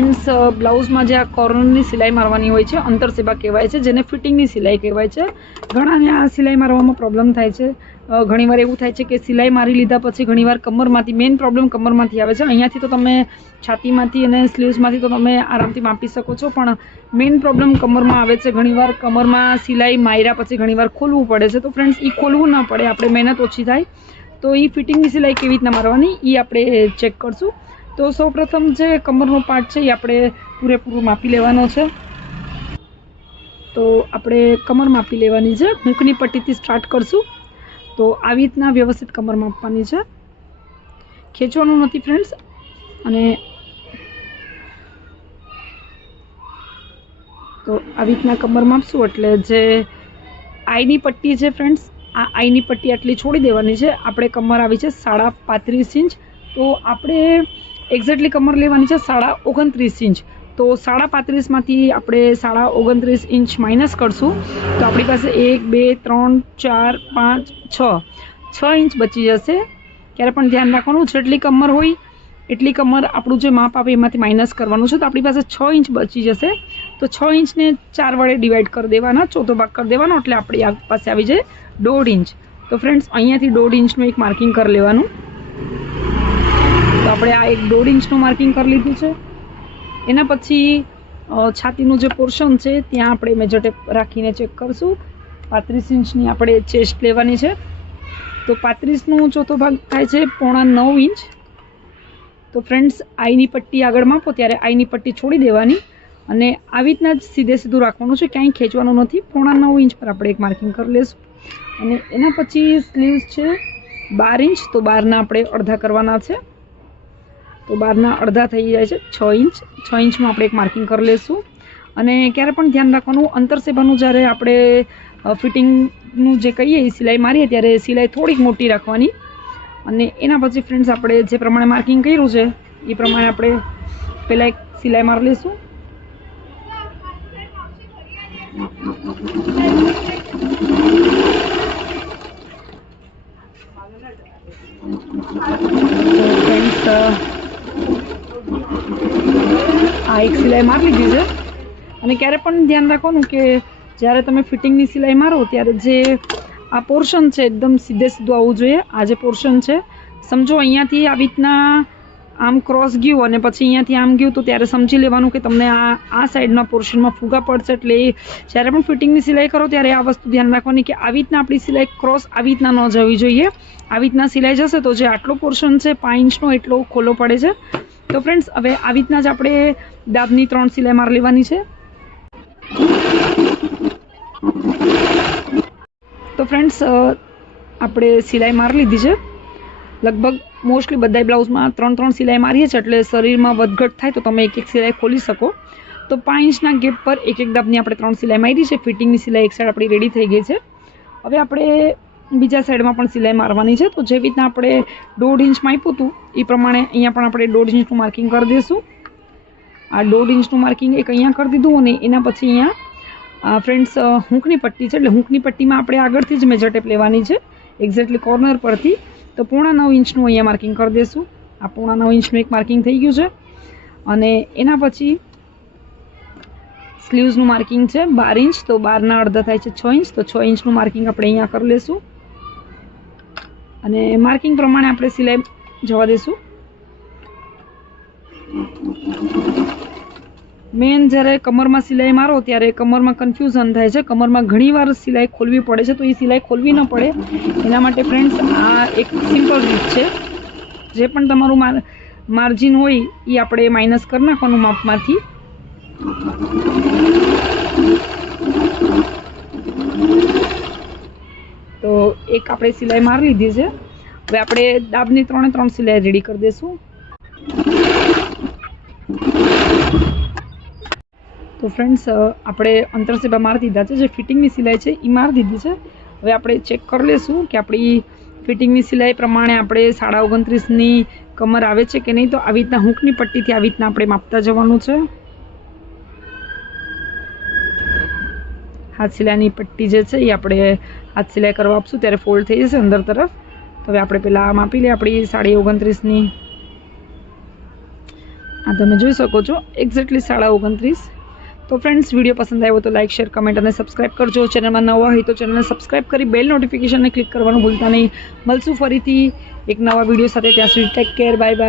Friends બ્લાઉઝમાં જે આ કોર્નરની સિલાઈ મારવાની હોય છે અંતર સેવા કહેવાય છે, જેને ફિટિંગની સિલાઈ કહેવાય છે. ઘણાને આ સિલાઈ મારવામાં પ્રોબ્લેમ થાય છે. ઘણીવાર એવું થાય છે કે સિલાઈ મારી લીધા પછી ઘણીવાર કમરમાંથી મેઇન પ્રોબ્લેમ કમરમાંથી આવે છે. અહીંયાથી તો તમે છાતીમાંથી અને સ્લીવ્સમાંથી તો તમે આરામથી માપી શકો છો, પણ મેઇન પ્રોબ્લેમ કમરમાં આવે છે. ઘણીવાર કમરમાં સિલાઈ માર્યા પછી ઘણીવાર ખોલવું પડે છે. તો ફ્રેન્ડ્સ એ ખોલવું ના પડે, આપણે મહેનત ઓછી થાય. તો એ ફિટિંગની સિલાઈ કેવી રીતના મારવાની એ આપણે ચેક કરશું. તો સૌપ્રથમ જે કમરનો પાર્ટ છે એ આપણે પૂરેપૂરું માપી લેવાનો છે. તો આપણે કમર માપી લેવાની છે. મૂકની પટ્ટીથી સ્ટાર્ટ કરશું. તો આવી રીતના વ્યવસ્થિત કમર માપવાની છે. ખેંચવાનું નથી ફ્રેન્ડ્સ અને તો આવી રીતના કમર માપશું એટલે જે આઈની પટ્ટી છે ફ્રેન્ડ્સ આ આઈની પટ્ટી આટલી છોડી દેવાની છે. આપણે કમર આવી છે સાડા પાંત્રીસ ઇંચ. તો આપણે એક્ઝેક્ટલી કમર લેવાની છે સાડા ઓગણત્રીસ ઇંચ. તો સાડા પાંત્રીસમાંથી આપણે સાડા ઓગણત્રીસ ઇંચ માઇનસ કરશું. તો આપણી પાસે એક, બે, ત્રણ, ચાર, પાંચ, છ. છ ઇંચ બચી જશે. ક્યારે પણ ધ્યાન રાખવાનું, જેટલી કમર હોય એટલી કમર આપણું જે માપ આવે એમાંથી માઇનસ કરવાનું છે. તો આપણી પાસે છ ઇંચ બચી જશે. તો છ ઇંચને ચાર વડે ડિવાઈડ કરી દેવાના, ચોથો ભાગ કરી દેવાનો, એટલે આપણી પાસે આવી જાય દોઢ ઇંચ. તો ફ્રેન્ડ્સ અહીંયાથી દોઢ ઇંચનું એક માર્કિંગ કરી લેવાનું. આપણે આ એક દોઢ ઇંચનું માર્કિંગ કરી લીધું છે. એના પછી છાતીનું જે પોર્શન છે, ત્યાં આપણે મેજર ટેપ રાખીને ચેક કરશું. પાંત્રીસ ઇંચની આપણે ચેસ્ટ લેવાની છે. તો પાંત્રીસનું ચોથો ભાગ થાય છે પોણા નવ ઇંચ. તો ફ્રેન્ડ્સ, આઈની પટ્ટી આગળ માપો, ત્યારે આઈની પટ્ટી છોડી દેવાની. અને આવી રીતના જ સીધે સીધું રાખવાનું છે, ક્યાંય ખેંચવાનું નથી. પોણા નવ ઇંચ પર આપણે એક માર્કિંગ કરી લઈશું અને એના પછી સ્લીવ્સ છે બાર ઇંચ. તો બારના આપણે અડધા કરવાના છે. તો બારના અડધા થઈ જાય છે, છ ઇંચ. છ ઇંચમાં આપણે એક માર્કિંગ કરી લઈશું અને ક્યારે પણ ધ્યાન રાખવાનું અંતરસેવાનું જ્યારે આપણે ફિટિંગનું જે કહીએ એ સિલાઈ મારીએ ત્યારે સિલાઈ થોડીક મોટી રાખવાની. અને એના પછી ફ્રેન્ડ્સ, આપણે જે પ્રમાણે માર્કિંગ કર્યું છે, એ પ્રમાણે આપણે પહેલાં એક સિલાઈ મારી લઈશું ફ્રેન્ડ્સ આ એક સિલાઈ મારી લીધી છે અને ક્યારે પણ ધ્યાન રાખવાનું કે જ્યારે તમે ફિટિંગની સિલાઈ મારો ત્યારે જે આ પોર્શન છે, એકદમ સીધે સીધું આવવું જોઈએ. આ જે પોર્શન છે, સમજો, અહીંયાથી આવી રીતના આમ ક્રોસ ગયું અને પછી અહીંયાથી આમ ગયું તો ત્યારે સમજી લેવાનું કે તમને આ આ સાઈડના પોર્શનમાં ફુગા પડશે એટલે જ્યારે પણ ફિટિંગની સિલાઈ કરો ત્યારે આ વસ્તુ ધ્યાન રાખવાની કે આવી રીતના આપણી સિલાઈ ક્રોસ આવી રીતના ન જવી જોઈએ. આવી રીતના સિલાઈ જશે તો જે આટલો પોર્શન છે, પાંચ એટલો ખોલો પડે છે. તો ફ્રેન્ડ્સ હવે આવી રીતના જ આપણે દાબની ત્રણ સિલાઈ માર લેવાની છે. તો ફ્રેન્ડ્સ આપણે સિલાઈ મારી લીધી છે. લગભગ મોસ્ટલી બધા બ્લાઉઝમાં ત્રણ ત્રણ સિલાઈ મારીએ છીએ, એટલે શરીરમાં વધઘટ થાય તો તમે એક એક સિલાઈ ખોલી શકો. તો પાંચ ઇંચના ગેપ પર એક એક દાબની આપણે ત્રણ સિલાઈ મારી છે, ફિટિંગની સિલાઈ એક સાઈડ આપણી રેડી થઈ ગઈ છે. હવે આપણે બીજા સાઈડમાં પણ સિલાઈ મારવાની છે, તો જેવી રીતના આપણે દોઢ ઇંચ માપ્યું હતું, એ પ્રમાણે અહીંયા પણ આપણે દોઢ ઇંચનું માર્કિંગ કરી દઈશું. આ દોઢ ઇંચનું માર્કિંગ એક અહીંયા કરી દીધું અને એના પછી અહીંયા ફ્રેન્ડ્સ હૂંકની પટ્ટી છે, એટલે હૂંકની પટ્ટીમાં આપણે આગળથી જ મેજર ટેપ લેવાની છે એક્ઝેક્ટલી કોર્નર પરથી. તો પોણા નવ ઇંચનું અહીંયા માર્કિંગ કરી દઈશું આ પોણા નવ ઇંચનું એક માર્કિંગ થઈ ગયું છે. અને એના પછી સ્લીવ્સનું માર્કિંગ છે બાર ઇંચ, તો બારના અડધા થાય છે છ ઇંચ, તો છ ઇંચનું માર્કિંગ આપણે અહીંયા કરી લઈશું અને માર્કિંગ પ્રમાણે આપણે સિલાઈ જવા દઈશું મેન જ્યારે કમરમાં સિલાઈ મારો, ત્યારે કમરમાં કન્ફ્યુઝન થાય છે. કમરમાં ઘણીવાર સિલાઈ ખોલવી પડે છે, તો એ સિલાઈ ખોલવી ન પડે. એના માટે ફ્રેન્ડ્સ આ એક સિમ્પલ રીત છે. જે પણ તમારું માર માર્જિન હોય, એ આપણે માઇનસ કરી નાખવાનું માપમાંથી. તો એક આપણે સિલાઈ મારી લીધી છે. હવે આપણે દાબની ત્રણે ત્રણ સિલાઈ રેડી કરી દઈશું તો ફ્રેન્ડ્સ આપણે અંતરસેબા મારી દીધા છે. જે ફિટિંગની સિલાઈ છે એ મારી દીધી છે. હવે આપણે ચેક કરી લઈશું કે આપણી ફિટિંગની સિલાઈ પ્રમાણે આપણે સાડા ઓગણત્રીસની કમર આવે છે કે નહીં. તો આવી રીતના હૂંકની પટ્ટીથી આવી રીતના આપણે માપતા જવાનું છે. હાથ સિલાઈની પટ્ટી જે છે એ આપણે હાથ સિલાઈ કરવા આપશું. ત્યારે ફોલ્ડ થઈ જશે અંદર તરફ. તો હવે આપણે પહેલાં માપી લઈએ આપણી સાડી ઓગણત્રીસની. આ તમે જોઈ શકો છો એક્ઝેક્ટલી સાડા ઓગણત્રીસ. તો ફ્રેન્ડ્સ વીડિયો પસંદ આવ્યો તો લાઇક શેર કમેન્ટ અને સબસ્ક્રાઇબ કરજો. ચેનલમાં નવા હોય તો ચેનલને સબસ્ક્રાઇબ કરી બેલ નોટિફિકેશનને ક્લિક કરવાનું ભૂલતા નહીં. મળશું ફરીથી એક નવા વીડિયો સાથે. ત્યાં સુધી ટેક કેર બાય બાય